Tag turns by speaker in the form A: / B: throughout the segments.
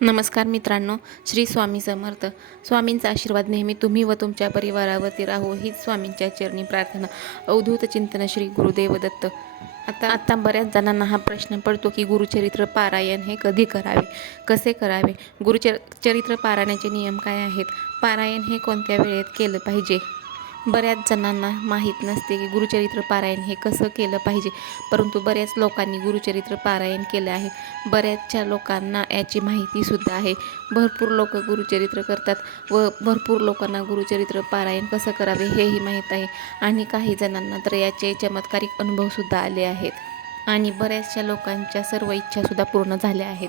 A: नमस्कार मित्रांनो श्री स्वामी समर्थ. स्वामींचा आशीर्वाद नेहमी तुम्ही व तुमच्या परिवारावरती राहो हीच स्वामींच्या चरणी प्रार्थना. अवधूत चिंतन श्री गुरुदेव दत्त. आता आता बऱ्याच जणांना हा प्रश्न पडतो की गुरुचरित्र पारायण हे कधी करावे? कसे करावे? गुरुचर चरित्र पारायणाचे नियम काय आहेत? पारायण हे कोणत्या वेळेत केलं पाहिजे? बऱ्याच जणांना माहीत नसते की गुरुचरित्र पारायण हे कसं केलं पाहिजे. परंतु बऱ्याच लोकांनी गुरुचरित्र पारायण केलं आहे. बऱ्याचशा लोकांना याची माहितीसुद्धा आहे. भरपूर लोक गुरुचरित्र करतात व भरपूर लोकांना गुरुचरित्र पारायण कसं करावे हेही माहीत आहे. आणि काही जणांना तर याचे चमत्कारिक अनुभवसुद्धा आले आहेत. आणि बऱ्याचशा लोकांच्या सर्व इच्छासुद्धा पूर्ण झाल्या आहेत.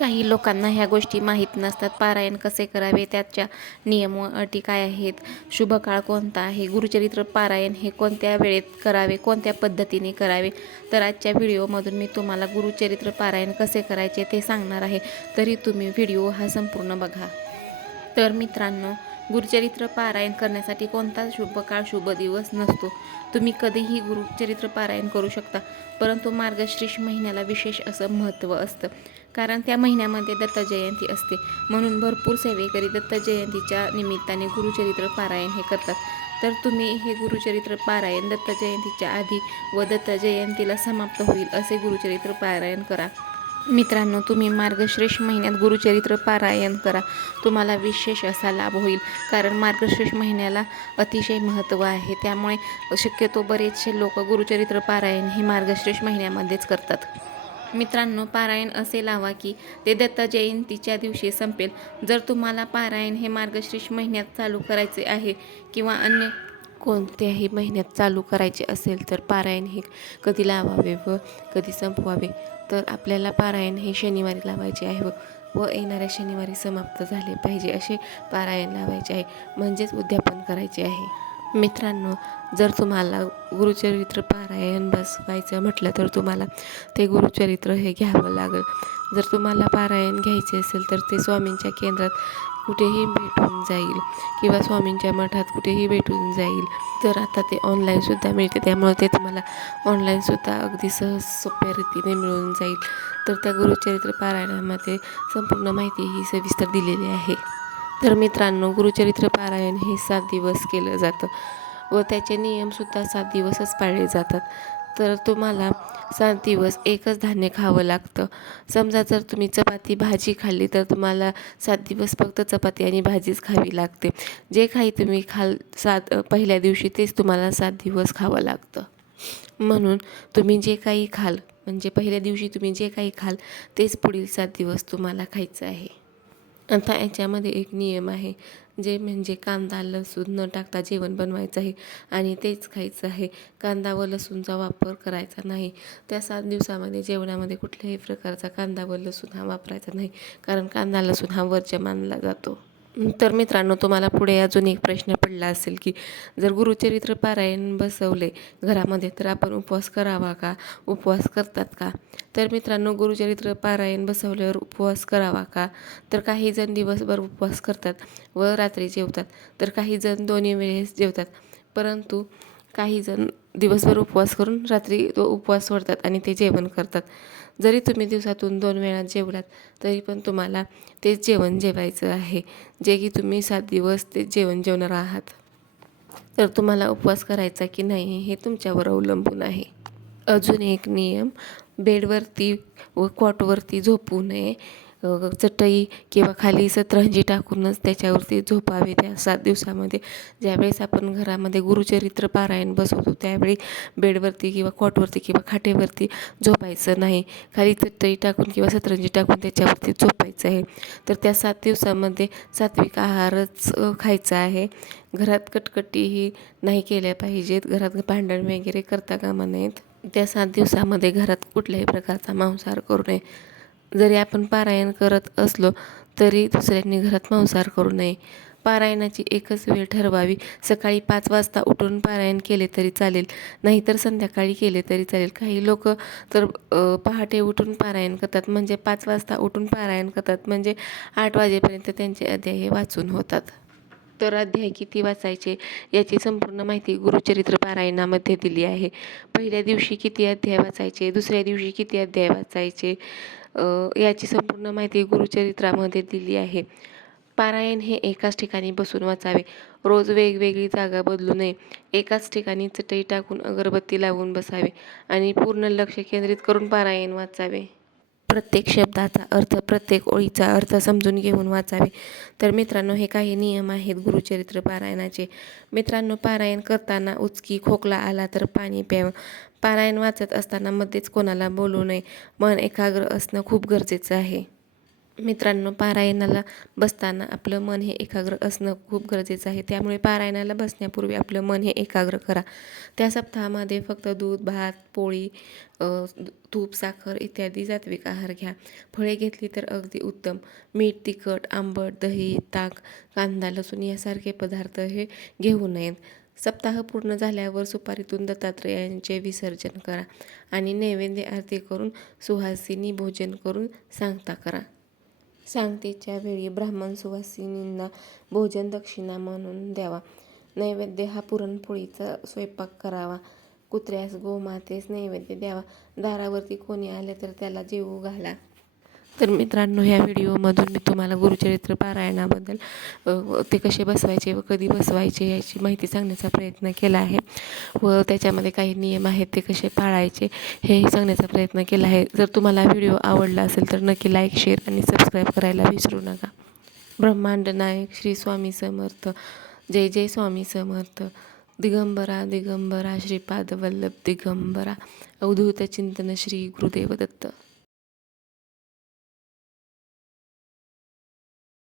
A: काही लोकांना ह्या गोष्टी माहीत नसतात. पारायण कसे करावे? त्याच्या नियम व अटी काय आहेत? शुभ काळ कोणता आहे? गुरुचरित्र पारायण हे कोणत्या वेळेत करावे? कोणत्या पद्धतीने करावे? तर आजच्या व्हिडिओमधून मी तुम्हाला गुरुचरित्र पारायण कसे करायचे ते सांगणार आहे. तरी तुम्ही व्हिडिओ हा संपूर्ण बघा. तर मित्रांनो गुरुचरित्र पारायण करण्यासाठी कोणता शुभ काळ शुभ दिवस नसतो. तुम्ही कधीही गुरुचरित्र पारायण करू शकता परंतु मार्गशीर्ष महिन्याला विशेष असं महत्त्व असतं. कारण त्या महिन्यामध्ये दत्त जयंती असते. म्हणून भरपूर सेवेकरी दत्त जयंतीच्या निमित्ताने गुरुचरित्र पारायण हे करतात. तर तुम्ही हे गुरुचरित्र पारायण दत्त जयंतीच्या आधी व दत्त जयंतीला समाप्त होईल असे गुरुचरित्र पारायण करा. मित्रांनो तुम्ही मार्गश्रेष महिन्यात गुरुचरित्र पारायण करा. तुम्हाला विशेष असा लाभ होईल. कारण मार्गश्रेष महिन्याला अतिशय महत्त्व आहे. त्यामुळे शक्यतो बरेचसे लोक गुरुचरित्र पारायण हे मार्गश्रेष महिन्यामध्येच करतात. मित्रांनो पारायण असे लावा की ते दत्त जयंतीच्या दिवशी संपेल. जर तुम्हाला पारायण हे मार्गशीर्ष महिन्यात चालू करायचे आहे किंवा अन्य कोणत्याही महिन्यात चालू करायचे असेल तर पारायण हे कधी लावावे व कधी संपवावे? तर आपल्याला पारायण हे शनिवारी लावायचे आहे व व येणाऱ्या शनिवारी समाप्त झाले पाहिजे असे पारायण लावायचे आहे. म्हणजेच उद्यापन करायचे आहे. मित्रांनो जर तुम्हाला गुरुचरित्र पारायण बसवायचं म्हटलं तर तुम्हाला ते गुरुचरित्र हे घ्यावं लागेल. जर तुम्हाला पारायण घ्यायचे असेल तर ते स्वामींच्या केंद्रात कुठेही भेटून जाईल किंवा स्वामींच्या मठात कुठेही भेटून जाईल. तर आता ते ऑनलाईनसुद्धा मिळते. त्यामुळे ते तुम्हाला ऑनलाईनसुद्धा अगदी सहज सोप्या रीतीने मिळून जाईल. तर त्या गुरुचरित्र पारायणामध्ये संपूर्ण माहिती ही सविस्तर दिलेली आहे. तर मित्रांनो गुरुचरित्र पारायण हे सात दिवस केलं जातं. व त्याचे नियमसुद्धा सात दिवसच पाळले जातात. तर तुम्हाला सात दिवस एकच धान्य खावं लागतं. समजा जर तुम्ही चपाती भाजी खाल्ली तर तुम्हाला सात दिवस फक्त चपाती आणि भाजीच खावी लागते. जे काही तुम्ही खाल सात पहिल्या दिवशी तेच तुम्हाला सात दिवस खावं लागतं. म्हणून तुम्ही जे काही खाल म्हणजे पहिल्या दिवशी तुम्ही जे काही खाल तेच पुढील सात दिवस तुम्हाला खायचं आहे. आता याच्यामध्ये एक नियम आहे. जे म्हणजे कांदा लसूण न टाकता जेवण बनवायचं आहे आणि तेच खायचं आहे. कांदा व लसूणचा वापर करायचा नाही. त्या सात दिवसामध्ये जेवणामध्ये कुठल्याही प्रकारचा कांदा व लसूण हा वापरायचा नाही. कारण कांदा लसूण हा वर्ज्य मानला जातो. तर मित्रांनो तुम्हाला पुढे अजून एक प्रश्न पडला असेल की जर गुरुचरित्र पारायण बसवले घरामध्ये तर आपण उपवास करावा का? उपवास करतात का? तर मित्रांनो गुरुचरित्र पारायण बसवल्यावर उपवास करावा का? तर काही जण दिवसभर उपवास करतात व रात्री जेवतात. तर काही जण दोन्ही वेळेस जेवतात. परंतु काही जण दिवसभर उपवास करून रात्री तो उपवास सोडतात आणि ते जेवण करतात. जरी तुम्ही दिवसातून दोन वेळा जेवलात तरी पण तुम्हाला ते जेवण जेवायचं आहे. जे की तुम्ही सात दिवस ते जेवण जेवणार आहात. तर तुम्हाला उपवास करायचा की नाही हे तुमच्यावर अवलंबून आहे. अजून एक नियम बेडवरती व कॉटवरती झोपू नये. चटई किंवा खाली सतरंजी टाकूनच त्याच्यावरती झोपावे त्या सात दिवसामध्ये. ज्यावेळेस आपण घरामध्ये गुरुचरित्र पारायण बसवतो त्यावेळी बेडवरती किंवा कॉटवरती किंवा खाटेवरती झोपायचं नाही. खाली चटई टाकून किंवा सतरंजी टाकून त्याच्यावरती झोपायचं आहे. तर त्या सात दिवसामध्ये सात्विक आहारच खायचा आहे. घरात कटकटीही नाही केल्या पाहिजेत. घरात भांडण वगैरे करता कामा नयेत. त्या सात दिवसामध्ये घरात कुठल्याही प्रकारचा मांसाहार करू नये. जरी आपण पारायण करत असलो तरी दुसऱ्यांनी घरात मांसाहार करू नये. पारायणाची एकच वेळ ठरवावी. सकाळी पाच वाजता उठून पारायण केले तरी चालेल. नाहीतर संध्याकाळी केले तरी चालेल. काही लोक तर पहाटे उठून पारायण करतात. म्हणजे पाच वाजता उठून पारायण करतात. म्हणजे आठ वाजेपर्यंत त्यांचे अध्याय हे वाचून होतात. उत्तराध्याय किती वाचायचे याची संपूर्ण माहिती गुरुचरित्र पारायणामध्ये दिली आहे. पहिल्या दिवशी किती अध्याय वाचायचे? दुसऱ्या दिवशी किती अध्याय वाचायचे? याची संपूर्ण माहिती गुरुचरित्रामध्ये दिली आहे. पारायण हे एकाच ठिकाणी बसून वाचावे. रोज वेगवेगळी जागा बदलू नये. एकाच ठिकाणी चटई टाकून अगरबत्ती लावून बसावे आणि पूर्ण लक्ष केंद्रित करून पारायण वाचावे. प्रत्येक शब्दाचा अर्थ प्रत्येक ओळीचा अर्थ समजून घेऊन वाचावे. तर मित्रांनो हे काही नियम आहेत गुरुचरित्र पारायणाचे. मित्रांनो पारायण करताना उचकी खोकला आला तर पाणी प्यावं. पारायण वाचत असताना मध्येच कोणाला बोलू नये. मन एकाग्र असणं खूप गरजेचं आहे. मित्रांनो पारायणाला बसताना आपलं मन हे एकाग्र असणं खूप गरजेचं आहे. त्यामुळे पारायणाला बसण्यापूर्वी आपलं मन हे एकाग्र करा. त्या सप्ताहामध्ये फक्त दूध भात पोळी तूप साखर इत्यादी सात्विक आहार घ्या. फळे घेतली तर अगदी उत्तम. मीठ तिखट आंबट दही ताक कांदा लसूण यासारखे पदार्थ हे घेऊ नयेत. सप्ताह पूर्ण झाल्यावर सुपारीतून दत्तात्रेयांचे विसर्जन करा आणि नैवेद्य आरती करून सुहासिनी भोजन करून सांगता करा. सांगतेच्या वेळी ब्राह्मण सुवासिनींना भोजन दक्षिणा म्हणून द्यावा. नैवेद्य हा पुरणपोळीचा स्वयंपाक करावा. कुत्र्यास गोमातेस नैवेद्य द्यावा. दारावरती कोणी आले तर त्याला जेवू घाला. तर मित्रांनो ह्या व्हिडिओमधून मी तुम्हाला गुरुचरित्र पारायणाबद्दल ते कसे बसवायचे व कधी बसवायचे याची माहिती सांगण्याचा प्रयत्न केला आहे. व त्याच्यामध्ये काही नियम आहेत ते कसे पाळायचे हेही सांगण्याचा प्रयत्न केला आहे. जर तुम्हाला व्हिडिओ आवडला असेल तर नक्की लाईक शेअर आणि सबस्क्राईब करायला विसरू नका. ब्रह्मांड नायक श्री स्वामी समर्थ. जय जय स्वामी समर्थ. दिगंबरा दिगंबरा श्रीपाद वल्लभ दिगंबरा. अवधूत चिंतन श्री गुरुदेव दत्त.